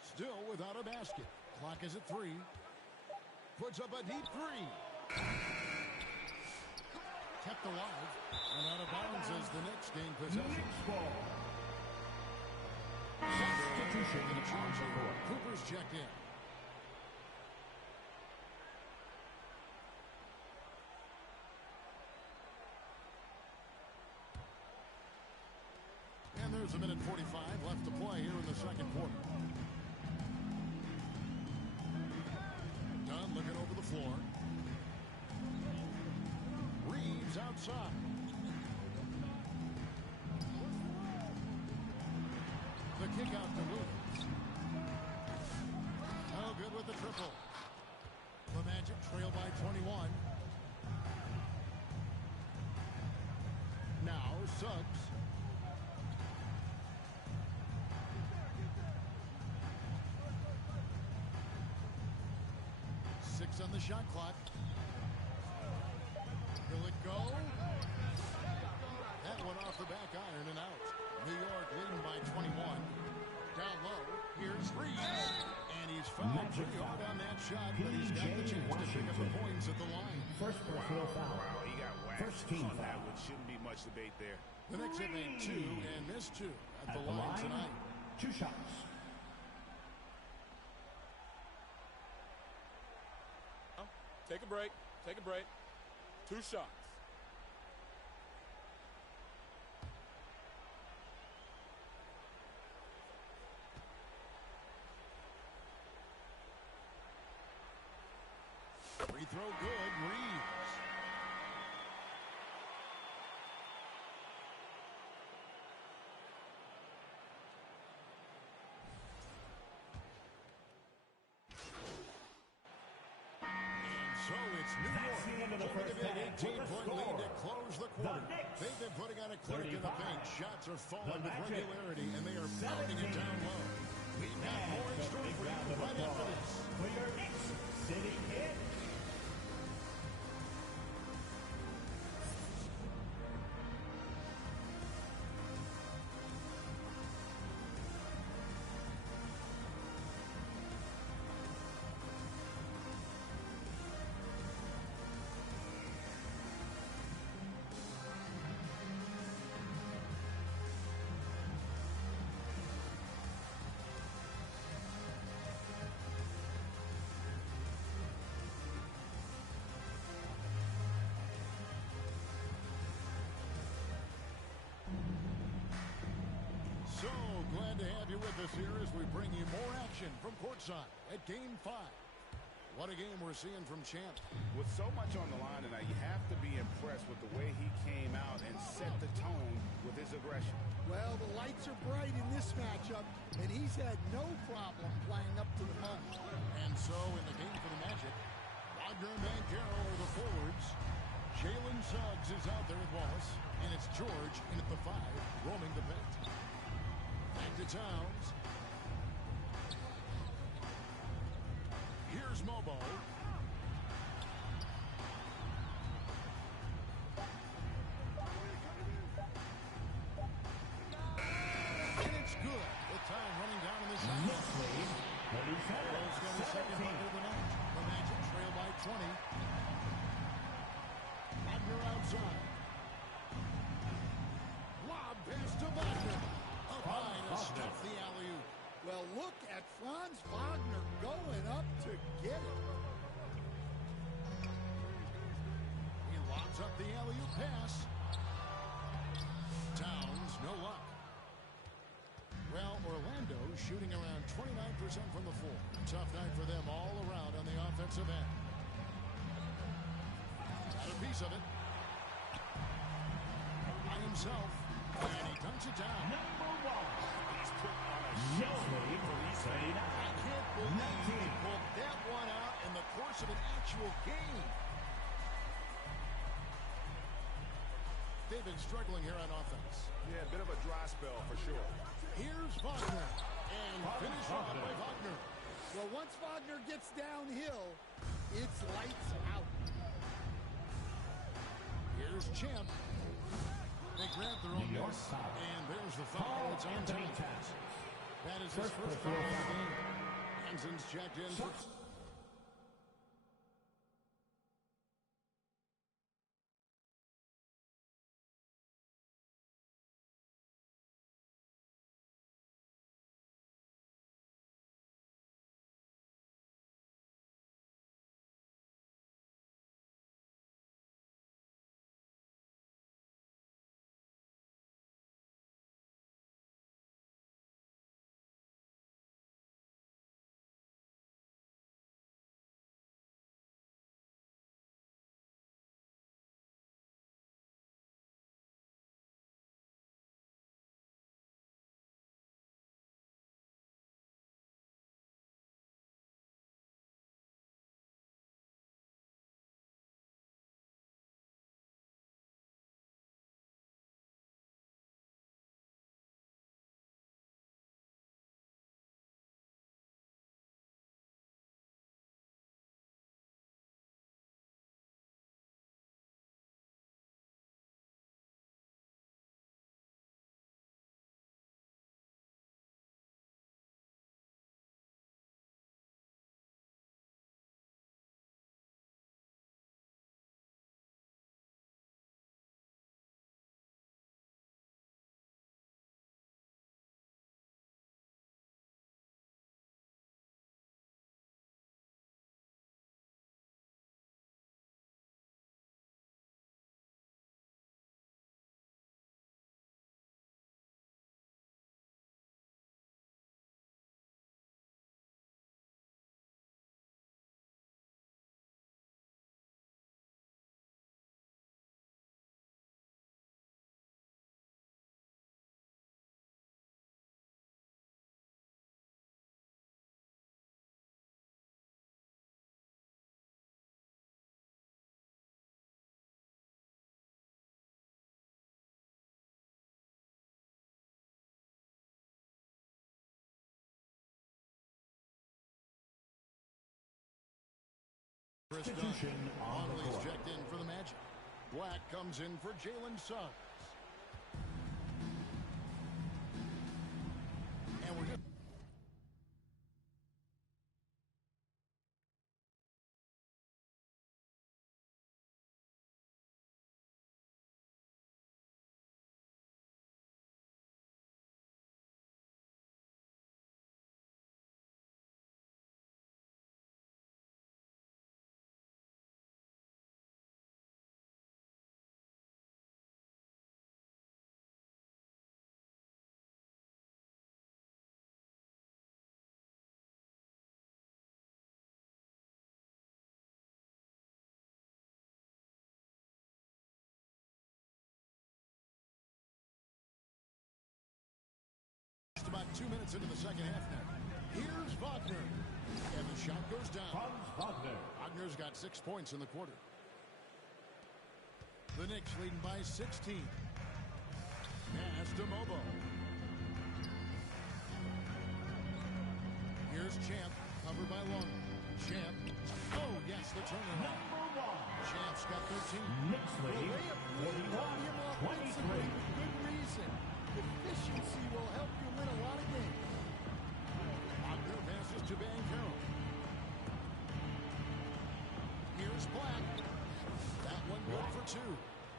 Still without a basket. Clock is at 3. Puts up a deep 3. Kept alive. And out of bounds as the Knicks gain possession. Substitution in the charge. Cooper's checked in. And there's a minute 45 left to play here in the second quarter. Dunn looking over the floor. Reeves outside. The kick out to Williams. No good with the triple. The Magic trail by 21. Now Suggs. On the shot clock. Will it go? That went off the back iron and out. New York leading by 21. Down low. Here's Reeves. And he's fouled pretty hard on that shot, but he's got the chance to pick up the points at the line. First personal foul. Wow, he got whacked First team on foul. that, which shouldn't be much debate there. The Knicks have made 2 and missed 2 at the line tonight. 2 shots. Take a break. Take a break. 2 shots. Free throw good. Reeves. So it's New York holding a big 18-point lead to close the quarter. They've been putting on a clinic in the paint. Shots are falling with regularity, and they are pounding it down low. We've got more in store for you right after this. For your Knicks City hit. So glad to have you with us here as we bring you more action from courtside at Game 5. What a game we're seeing from Champ. With so much on the line tonight, you have to be impressed with the way he came out and set the tone with his aggression. Well, the lights are bright in this matchup, and he's had no problem playing up to the moment. And so in the game for the Magic, Wagner and MyCareer are the forwards. Jalen Suggs is out there with Wallace, and it's George in at the 5, roaming the pit. Back to Towns. Here's Mobo. And it's good. With time running down in this second. Mobo's got his second bucket of the night. The Magic trail by 20. Wagner outside. Lob pass to Wagner. Up high to stuff the alley-oop. Well, look at Franz Wagner going up to get it. He lobs up the alley-oop pass. Towns, no luck. Well, Orlando shooting around 29% from the floor. Tough night for them all around on the offensive end. Got a piece of it. By himself. And he dunks it down. He's put on a show. I can't believe he pulled that one out in the course of an actual game. They've been struggling here on offense. Yeah, a bit of a dry spell for sure. Here's Wagner. And finished off by Wagner. Well, once Wagner gets downhill, it's lights out. Here's Champ. They grab their own miss. And there's the foul. It's on Towns. That is his first foul of the game. Hansen's checked in for... Longley's checked in for the Magic. Black comes in for Jalen Suggs. And we're just... About 2 minutes into the second half now. Here's Wagner. And the shot goes down. Wagner's got 6 points in the quarter. The Knicks leading by 16. Pass to Mobo. Here's Champ, covered by Long. Champ. Oh, yes, the turnaround. Champ's got 13. Knicks lead, 41-23. Good reason. Efficiency will help you win a lot of games. Wagner passes to Banchero. Here's Black. That one good for 2.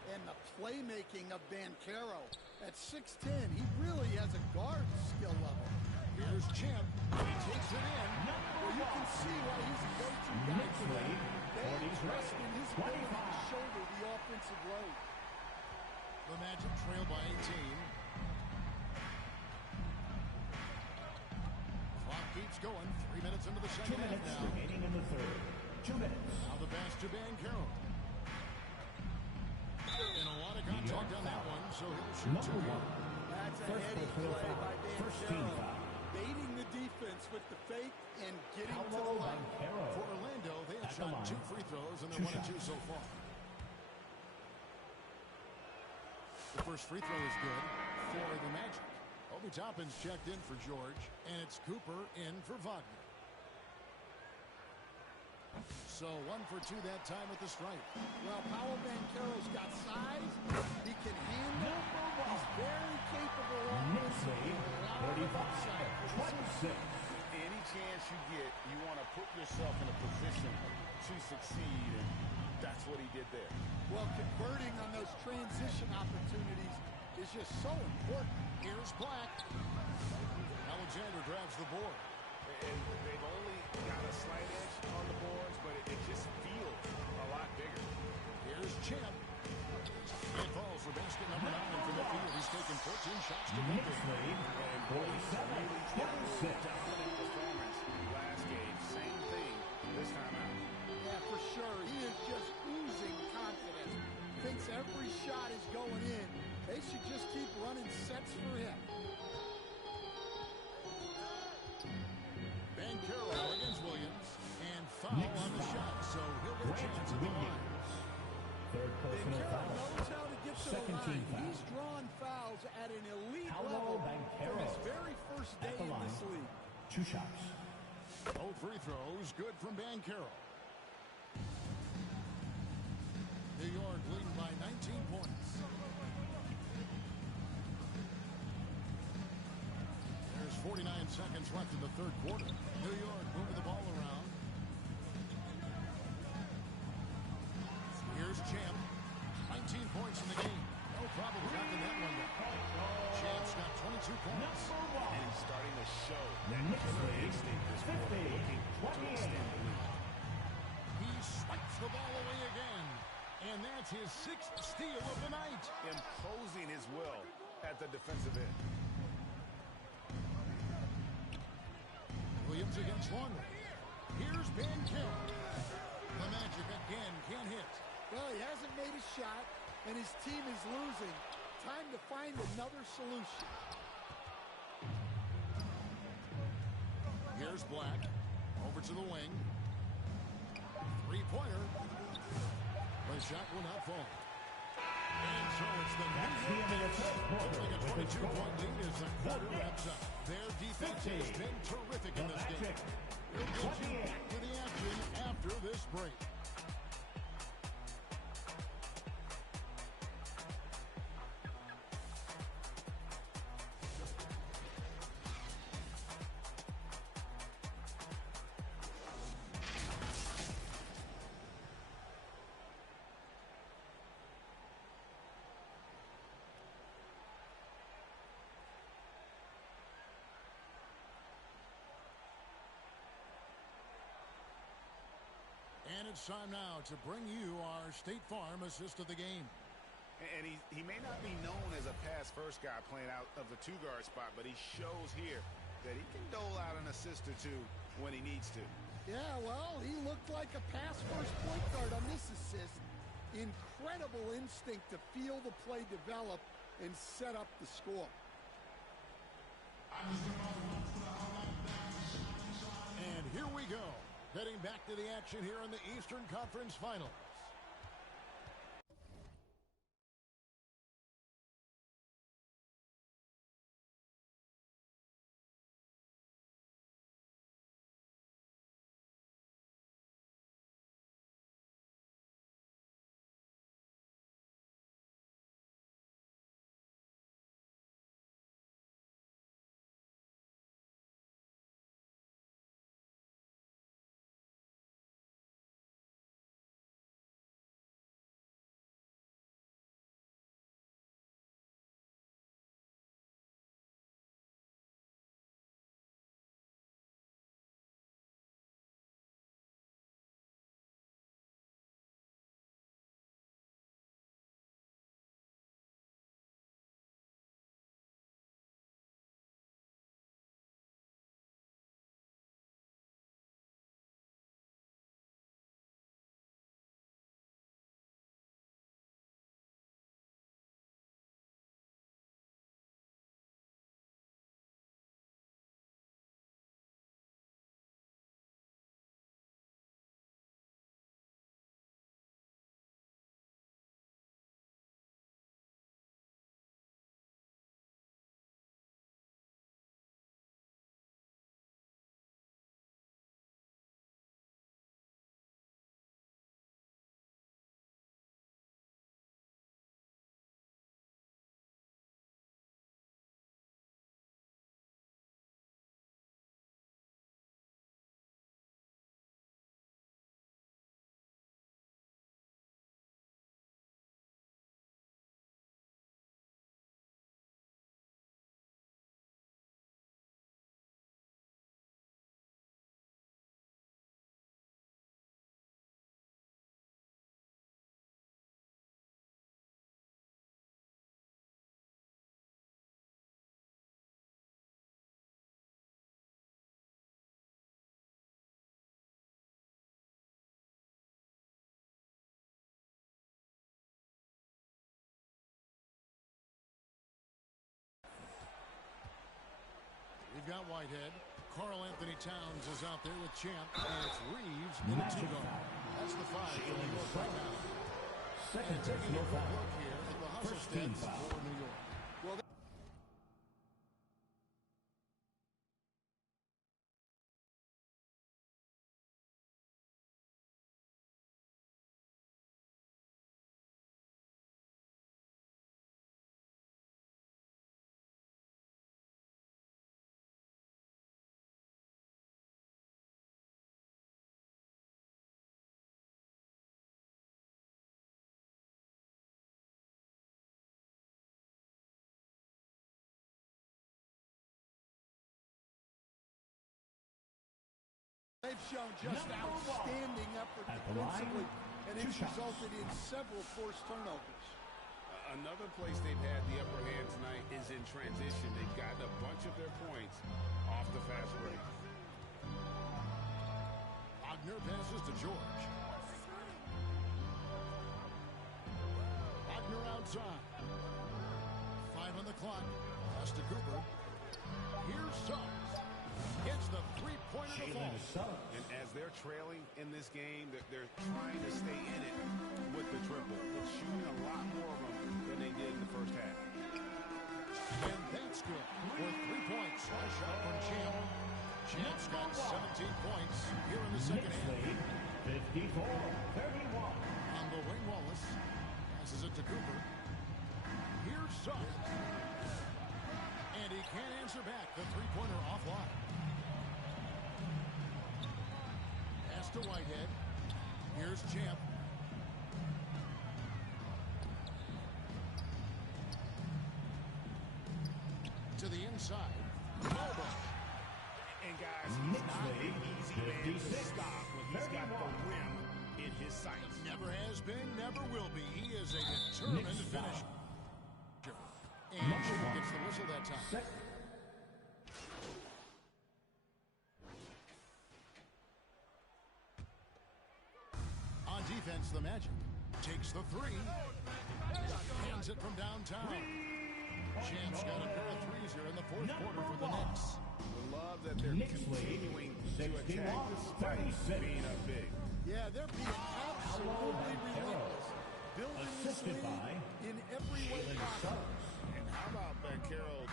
And the playmaking of Banchero. At 6'10", he really has a guard skill level. Here's Champ. He takes it in. Well, you can see why he's a go-to guy for them. They trust in his ability to shoulder the offensive load. The Magic trail by 18. Clock keeps going. 3 minutes into the second half now. Remaining in the third. 2 minutes. Now the pass to Banchero. And a lot of contact on that one, so he'll shoot 2. That's a heady play by Banchero. Baiting the defense with the fake and getting to the line. For Orlando, they have shot 2 free throws, and they're 1 of 2 so far. The first free throw is good for the Magic. Obi Toppin's checked in for George, and it's Cooper in for Wagner. So 1 for 2 that time at the stripe. Well, Paolo Banchero's got size. He can handle. He's very capable. Knicks lead, 45-26. Any chance you get, you want to put yourself in a position to succeed, and that's what he did there. Well, converting on those transition opportunities is just so important. Here's Black. Alexander grabs the board. And they've only got a slight edge on the boards, but it just feels a lot bigger. Here's Champ. It falls for basket number 9 from the field. He's taken 14 shots to win it. And boy, he's really dominant performance last game. Same thing this time out. Yeah, for sure. He is just oozing confidence. Thinks every shot is going in. They should just keep running sets for him. Banchero against Williams. And foul on the shot, so he'll get a chance at the line. Third personal Banchero foul. knows how to get to the Second team line. foul. He's drawn fouls at an elite Paolo level from Banchero his very first day at the in line. this league. 2 shots. Both free throws good from Banchero. New York leading by 19 points. There's 49 seconds left in the third quarter. New York moving the ball around. Here's Champ. 19 points in the game. No problem knocking that one down. Champ's got 22 points. And he's starting to show that Knicks killer lead, instinct this quarter, looking to extend the lead. He swipes the ball away again. And that's his 6th steal of the night. Imposing his will at the defensive end. Williams against Longley. Here's Banchero. The Magic again can't hit. Well, he hasn't made a shot, and his team is losing. Time to find another solution. Here's Black. Over to the wing. Three-pointer. The shot will not fall. And so it's the New York Knicks holding a 22-point lead as the quarter wraps up. Their defense has been terrific in this game. We'll get you back to the action after this break. And it's time now to bring you our State Farm assist of the game. And he may not be known as a pass-first guy playing out of the 2-guard spot, but he shows here that he can dole out an assist or 2 when he needs to. Yeah, well, he looked like a pass-first point guard on this assist. Incredible instinct to feel the play develop and set up the score. And here we go. Heading back to the action here in the Eastern Conference Finals. out Whitehead. Karl Anthony Towns is out there with Champ. And it's Reeves in a two-guard. That's the 5 for New York right now. And taking a quick look here at the hustle stats for New York. Well, they've shown just outstanding effort defensively, and it's resulted in several forced turnovers. Another place they've had the upper hand tonight is in transition. They've gotten a bunch of their points off the fast break. Wagner passes to George. Wagner outside. 5 on the clock. Pass to Cooper. Here's Suggs. Gets the three-pointer to fall. And as they're trailing in this game, they're trying to stay in it with the triple. They're shooting a lot more of them than they did in the first half. And that's good. For 3 points. Nice shot from Champ. Champ's got 17 points here in the second half. 54-31. On the wing, Wallace passes it to Cooper. Here's Suggs. And he can't answer back. The three-pointer offline. Pass to Whitehead. Here's Champ. To the inside. Lobo. And guys, he's not an easy man to stop when he's got the rim in his sights. Never has been, never will be. He is a determined finisher. And Champ gets the whistle that time. On defense, the Magic takes the 3. Hands it from downtown. Champ's got a pair of threes here in the fourth quarter for the Knicks. I love that they're continuing to attack despite being up big. Yeah, they're being absolutely relentless. Building this lead in every way possible. And how about Banchero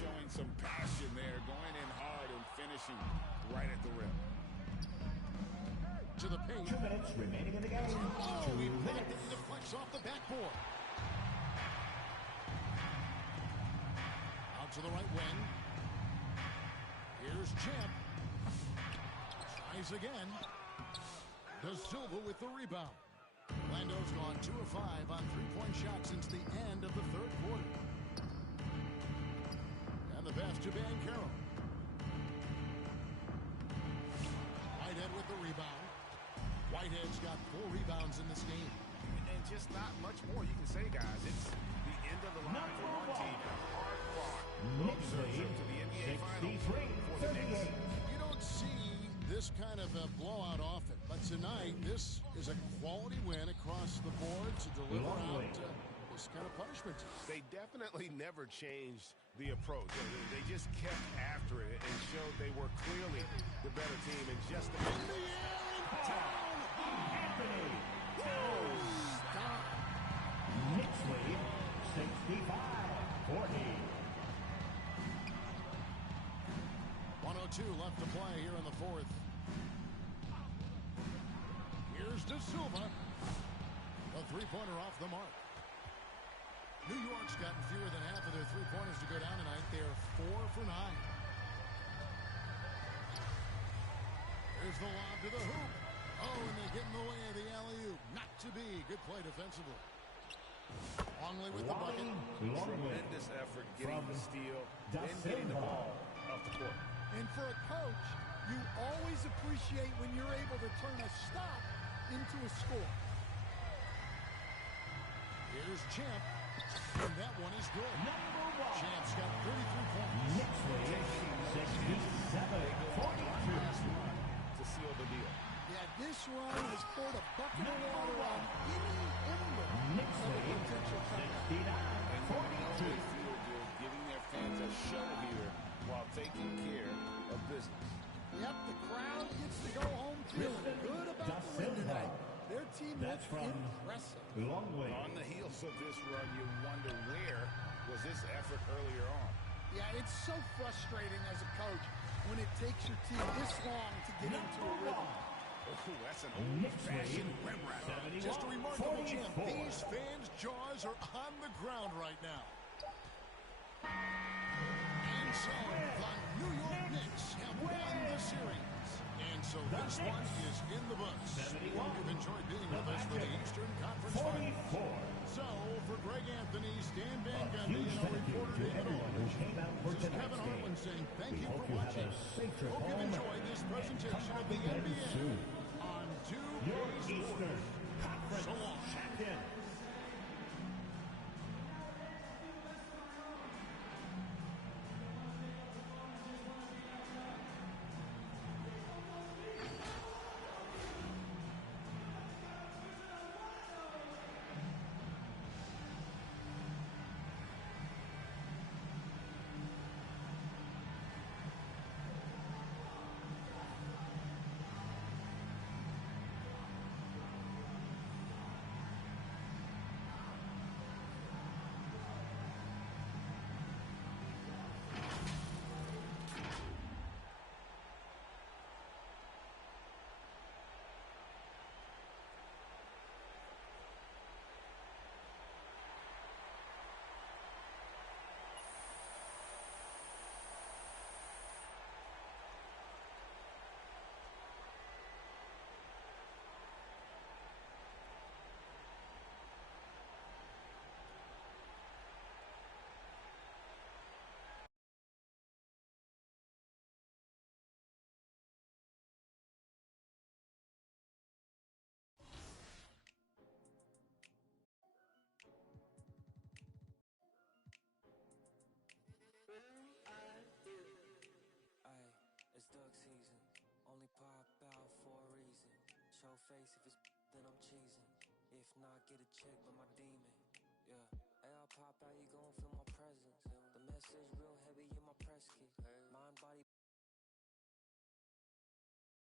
showing some passion there, going in hard and finishing right at the rim. To the paint. 2 minutes remaining in the game. Oh, 2 he blocked minutes. it and deflects off the backboard. Out to the right wing. Here's Champ. Tries again. De Silva with the rebound. Lando's gone 2 of 5 on three-point shots since the end of the third quarter. And the pass to Banchero. Whitehead with the rebound. Whitehead's got 4 rebounds in this game. And just not much more you can say, guys. It's the end of the line for one team. Hard fought. Knicks lead To the NBA Finals for the Knicks. 63-38. You don't see this kind of a blowout often, but tonight this is a quality win across the board to deliver out this kind of punishment. They definitely never changed the approach. They just kept after it and showed they were clearly the better team in just the In the air and down. Anthony Towns. Knicks lead 65-40. 1:02 left to play here in the fourth. Here's De Silva. A three-pointer off the mark. New York's gotten fewer than half of their three-pointers to go down tonight. They're 4 for 9. Here's the lob to the hoop. Oh, and they get in the way of the alley-oop. Not to be. Good play defensively. Longley with the bucket. tremendous effort getting the steal and getting the ball up the court. And for a coach, you always appreciate when you're able to turn a stop into a score. Here's Champ. And that one is good. Champ's got 33 points. Knicks lead 67-42. To seal the deal. Yeah, this run has poured a bucket of water on any ember Knicks of a lead potential comeback. 69-42. They feel good giving their fans a show here while about taking care of business. Yep, the crowd gets to go home feeling good about the win tonight. Their team looks impressive. On the heels of this run, you wonder where was this effort earlier on. Yeah, it's so frustrating as a coach when it takes your team this long to get into a rhythm. Oh, that's an old-fashioned rim wrap. Just a remarkable champ. These fans' jaws are on the ground right now. And so, the New York Knicks have won the series. And so this one is in the books. You've enjoyed being with us for the Eastern Conference Finals. So, for Greg Anthony, Stan Van Gundy, and our reporter David Aldridge, this is Kevin Harlan saying thank you for watching. Hope you've enjoyed this presentation of the NBA on 2K Sports. So long. It's duck season, only pop out for a reason. Show face if it's then I'm cheesing. If not, get a check by my demon. Yeah, hey, I'll pop out, you gon' feel my presence. The message real heavy in my press kit. Mind, body,